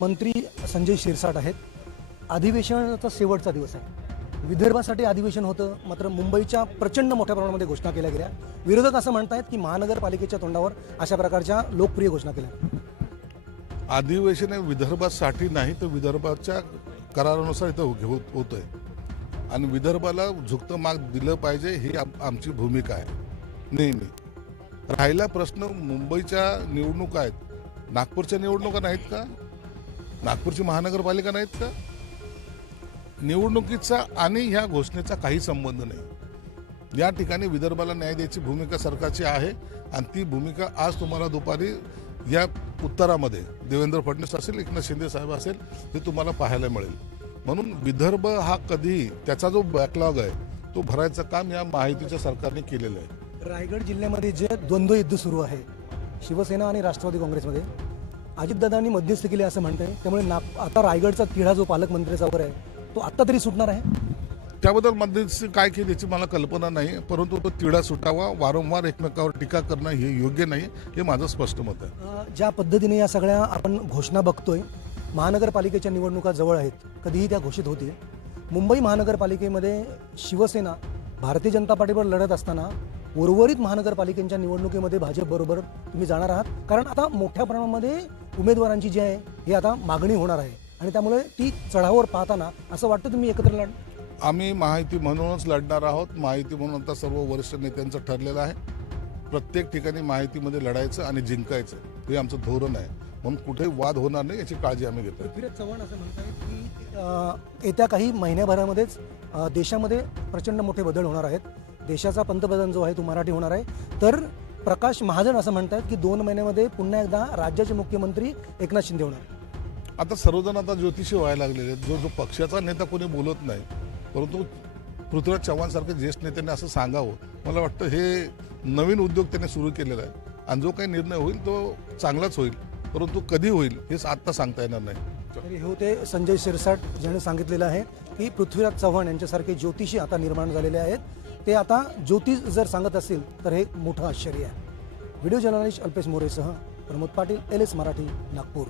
मंत्री संजय शिरसाट आहेत. अधिवेशनाचा शेवटचा दिवस आहे. विदर्भासाठी अधिवेशन होतं, मात्र मुंबईच्या प्रचंड मोठ्या प्रमाणामध्ये घोषणा केल्या गेल्या. विरोधक असं म्हणतायत की महानगरपालिकेच्या तोंडावर अशा प्रकारच्या लोकप्रिय घोषणा केल्या. अधिवेशन हे विदर्भासाठी नाही तर विदर्भाच्या करारानुसार इथं होतंय आणि विदर्भाला झुकतं माग दिलं पाहिजे ही आमची भूमिका आहे नेहमी. राहिला प्रश्न मुंबईच्या निवडणुका आहेत, नागपूरच्या निवडणुका नाहीत का? नागपूरची महानगरपालिका नाहीत का? निवडणुकीचा आणि ह्या घोषणेचा काही संबंध नाही. या ठिकाणी विदर्भाला न्याय द्यायची भूमिका सरकारची आहे आणि ती भूमिका आज तुम्हाला दुपारी या उत्तरामध्ये देवेंद्र फडणवीस असेल, एकनाथ शिंदे साहेब असेल, हे तुम्हाला पाहायला मिळेल. म्हणून विदर्भ हा कधी त्याचा जो बॅकलॉग आहे तो भरायचं काम या महायुतीच्या सरकारने केलेलं आहे. रायगड जिल्ह्यामध्ये जे द्वंद्व युद्ध सुरू आहे शिवसेना आणि राष्ट्रवादी काँग्रेसमध्ये, अजितदादांनी मध्यस्थी केली असं म्हणतंय. त्यामुळे आता रायगडचा तिढा जो पालकमंत्र्याचा वर आहे तो आत्ता तरी सुटणार आहे. त्याबद्दल मध्यस्थी काय केली याची मला कल्पना नाही, परंतु तो तिढा सुटावा, वारंवार एकमेकावर टीका करणं हे योग्य नाही, हे माझं स्पष्ट मत आहे. ज्या पद्धतीने या सगळ्या आपण घोषणा बघतोय, महानगरपालिकेच्या निवडणुका जवळ आहेत, कधीही त्या घोषित होतील. मुंबई महानगरपालिकेमध्ये शिवसेना भारतीय जनता पार्टीवर लढत असताना उर्वरित महानगरपालिकेच्या निवडणुकीमध्ये भाजपबरोबर तुम्ही जाणार आहात, कारण आता मोठ्या प्रमाणामध्ये उमेदवारांची जी आहे ही आता मागणी होणार आहे आणि त्यामुळे ती चढावर पाहताना असं वाटतं तुम्ही एकत्र लढ. आम्ही महायुती म्हणूनच लढणार आहोत. महायुती म्हणून आता सर्व वरिष्ठ नेत्यांचं ठरलेलं आहे. प्रत्येक ठिकाणी महायुतीमध्ये लढायचं आणि जिंकायचं हे आमचं धोरण आहे. म्हणून कुठेही वाद होणार नाही याची काळजी आम्ही घेतो. पृथ्वीराज चव्हाण असं म्हणतात की येत्या काही महिन्याभरामध्येच देशामध्ये प्रचंड मोठे बदल होणार आहेत. देशाचा पंतप्रधान जो आहे तो मराठी होणार आहे. तर प्रकाश महाजन असं म्हणतात की 2 महिन्यामध्ये पुन्हा एकदा राज्याचे मुख्यमंत्री एकनाथ शिंदे होणार. आता सर्वजण आता ज्योतिषी व्हायला लागलेले आहेत. जो पक्षाचा नेता कोणी बोलत नाही, परंतु पृथ्वीराज चव्हाण सारखे ज्येष्ठ नेत्यांनी असं सांगावं. मला वाटतं हे नवीन उद्योग त्यांनी सुरू केलेला आहे आणि जो काही निर्णय होईल तो चांगलाच होईल, परंतु कधी होईल हे आत्ता सांगता येणार नाही. तरी हे होते संजय शिरसाट, ज्याने सांगितलेलं आहे की पृथ्वीराज चव्हाण यांच्यासारखे ज्योतिषी आता निर्माण झालेले आहेत. ते आता ज्योतिष जर सांगत असतील तर हे मोठं आश्चर्य आहे. व्हिडिओ जर्नलिस्ट अल्पेश मोरेसह प्रमोद पाटील, LS मराठी, नागपूर.